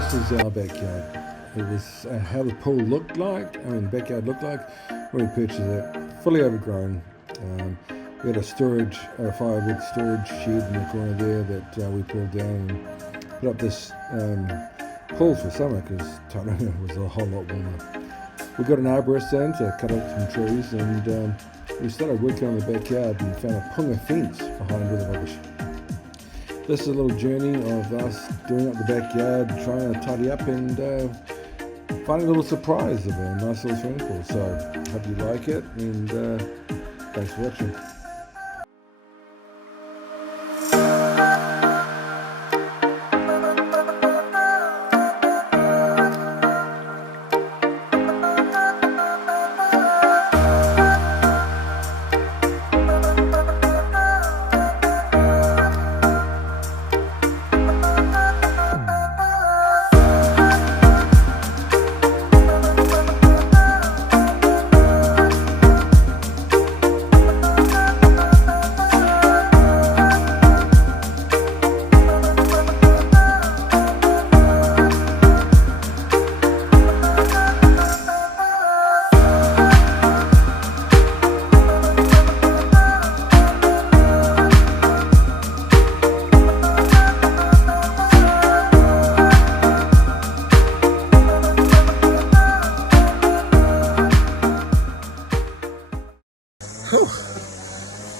this is our backyard. It was how the pool looked like, the backyard looked like when we purchased it. Fully overgrown. We had a firewood storage shed in the corner there that we pulled down and put up this pool for summer because Tauranga was a whole lot warmer. We got an arborist in to cut out some trees, and we started working on the backyard and found a punga fence behind all the rubbish. This is a little journey of us doing up the backyard, trying to tidy up and finding a little surprise of a nice little swimming pool. So hope you like it, and thanks for watching.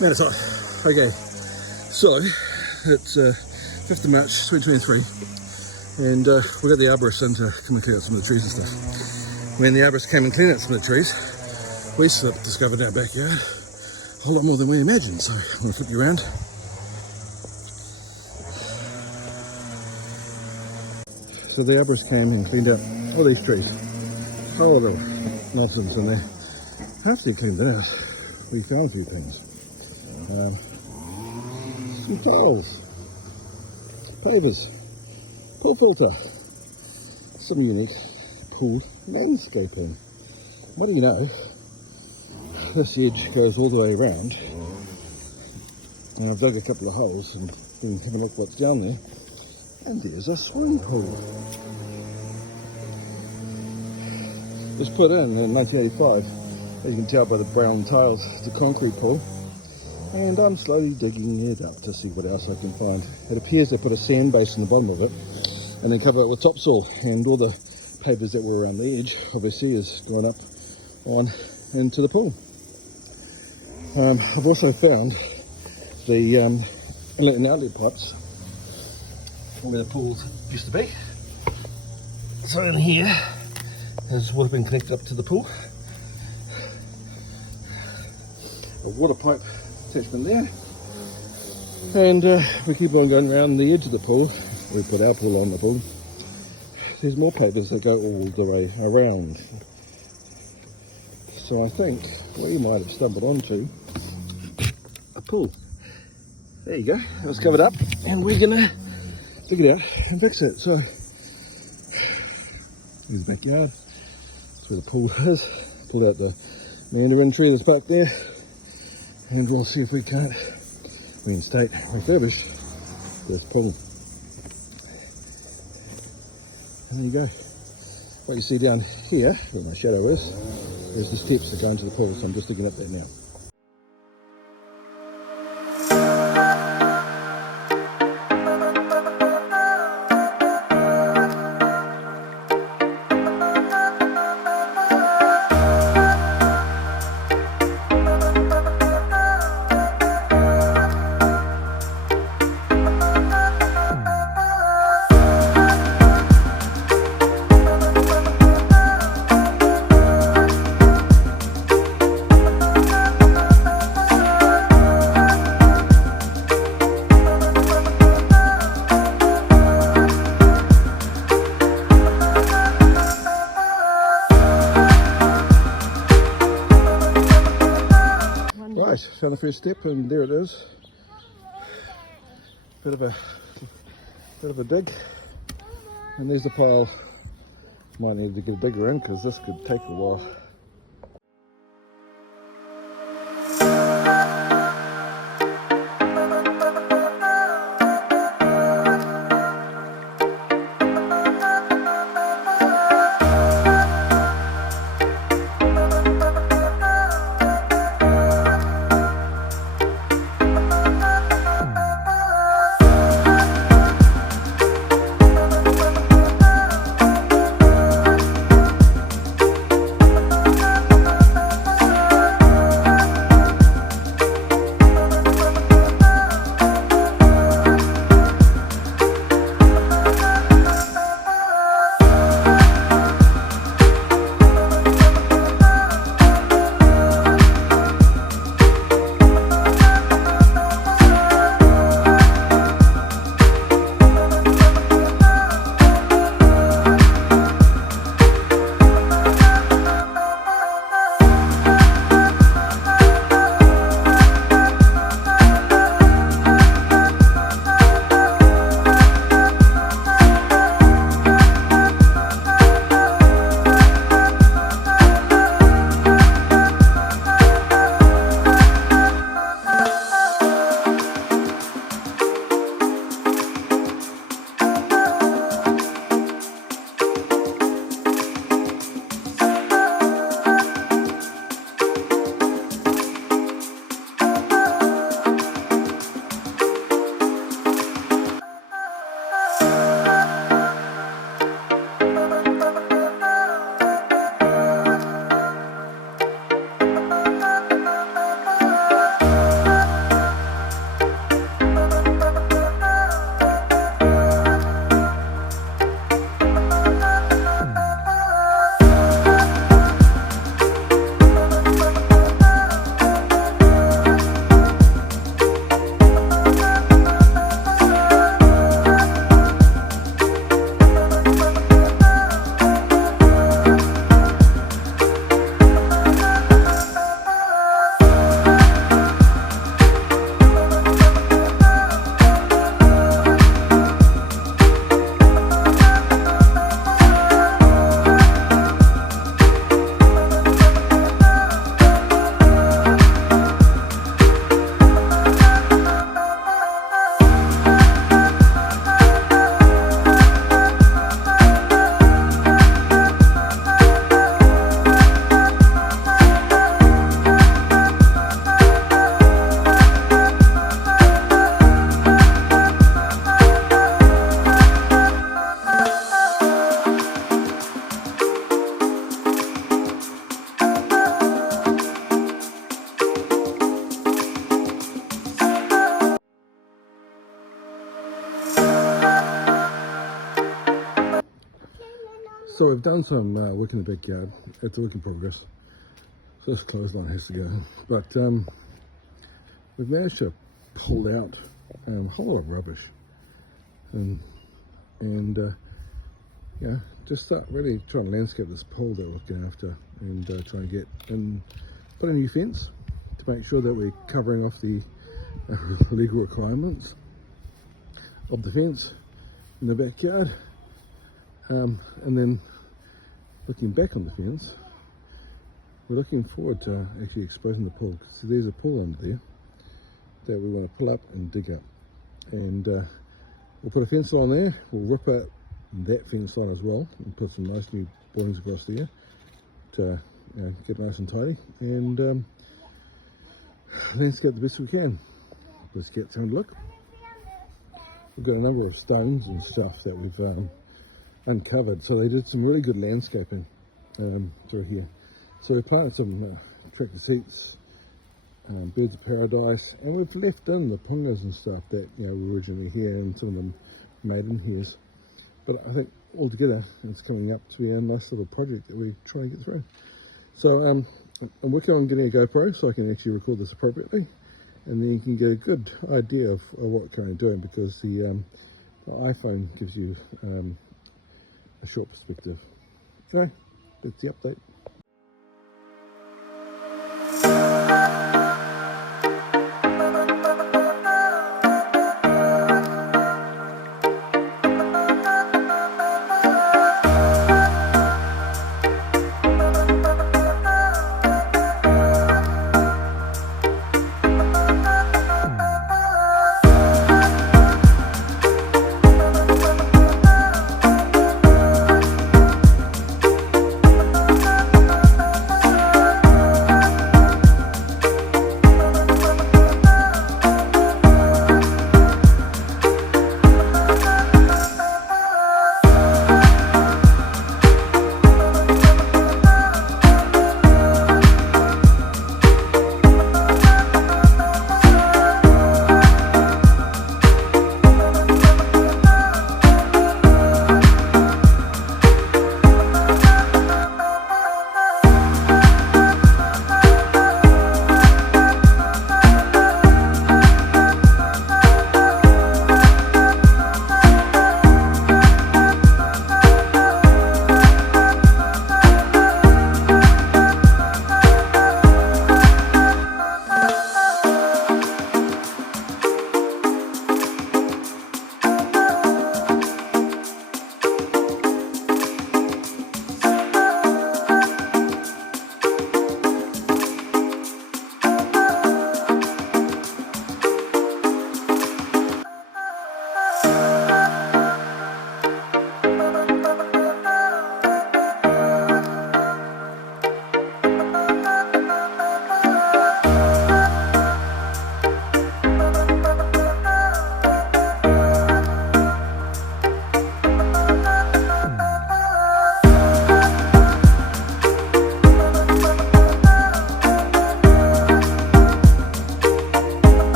Man, it's hot. Okay, so it's 5th of March 2023, and we got the arborist in to come and clear out some of the trees and stuff. When the arborist came and cleaned out some of the trees, we discovered our backyard a whole lot more than we imagined. So I'm going to flip you around. So the arborist came and cleaned out all these trees. Oh, little nonsense in there. After he cleaned it out, we found a few things. Some tiles, pavers, pool filter, some unique pool landscaping. What do you know? This edge goes all the way around, and I've dug a couple of holes and been having a look what's down there, and there's a swimming pool. It was put in 1985. As you can tell by the brown tiles, it's a concrete pool. And I'm slowly digging it up to see what else I can find. It appears they put a sand base in the bottom of it and then cover it with topsoil, and all the pavers that were around the edge obviously has gone up on into the pool. I've also found the inlet and outlet pipes where the pool used to be. So in here has water been connected up to the pool. A water pipe attachment there, and we keep on going around the edge of the pool. We put our pool on the pool. There's more pavers that go all the way around, so I think we might have stumbled onto a pool. There you go, it was covered up, and we're gonna dig it out and fix it. So here's the backyard, that's where the pool is. Pulled out the mandarin tree that's back there, and we'll see if we can't reinstate, refurbish this pool. And there you go. What you see down here, where my shadow is the steps that go into the pool, so I'm just digging up that now. Right, found the first step, and there it is. Bit of a dig, and there's the pile. Might need to get a digger in because this could take a while. So we've done some work in the backyard. It's a work in progress. So this clothesline has to go. But we've managed to pull out a whole lot of rubbish. And yeah, just start really trying to landscape this pool that we're looking after, and try and get and put a new fence to make sure that we're covering off the legal requirements of the fence in the backyard. And then looking back on the fence, we're looking forward to actually exposing the pool. So there's a pool under there that we want to pull up and dig up, and we'll put a fence line there. We'll rip out that fence line as well and put some nice new borings across there to get nice and tidy, and landscape the best we can. Let's get some look. We've got a number of stones and stuff that we've uncovered, so they did some really good landscaping through here. So we planted some tractor seats, birds of paradise, and we've left in the pungas and stuff that were originally here, and some of them maiden hairs. But I think altogether it's coming up to be a nice little project that we're trying to get through. So I'm working on getting a GoPro so I can actually record this appropriately, and then you can get a good idea of what we're currently doing, because the iPhone gives you a short perspective. Anyway, that's the update.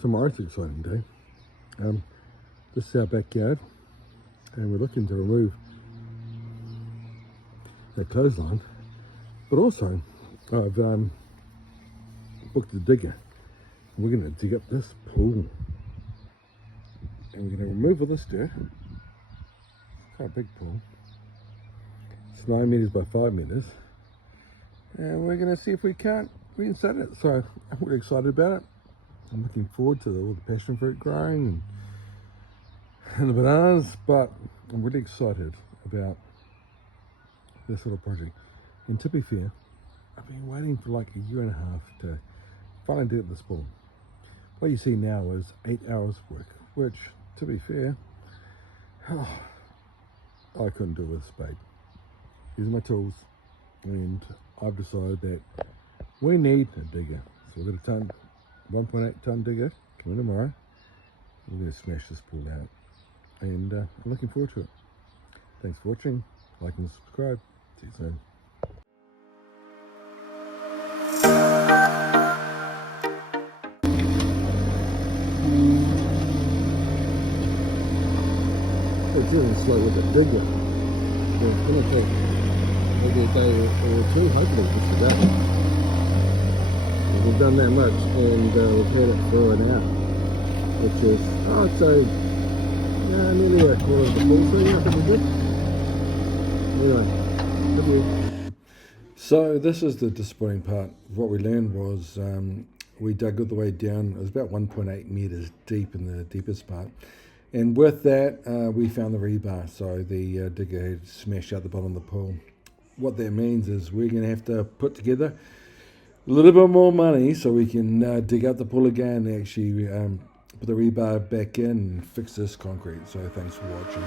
tomorrow's an exciting day. This is our backyard, and we're looking to remove that clothesline, but also I've booked a digger. We're going to dig up this pool, and we're going to remove all this dirt. It's quite a big pool. It's 9 meters by 5 meters, and we're going to see if we can't reinsert it. So I'm really excited about it. I'm looking forward to all the passion fruit growing and the bananas, but I'm really excited about this little project. And to be fair, I've been waiting for like a year and a half to finally dig this pool. What you see now is 8 hours of work, which, to be fair, I couldn't do with a spade. These are my tools, and I've decided that we need a digger. So we've got a 1.8 ton digger coming tomorrow. We're going to smash this pool out, and I'm looking forward to it. Thanks for watching. Like and subscribe. See you soon. It's really slow with the digger. It's going to take maybe a day or two, hopefully, just for that. We've done that much, and we've had it for an hour, which is, I'd say, nearly a quarter of the pool, so yeah, I think we're good. Anyway, good view. So this is the disappointing part. What we learned was we dug all the way down. It was about 1.8 meters deep in the deepest part. And with that, we found the rebar. So the digger had smashed out the bottom of the pool. What that means is we're going to have to put together a little bit more money so we can dig out the pool again and actually put the rebar back in and fix this concrete. So thanks for watching.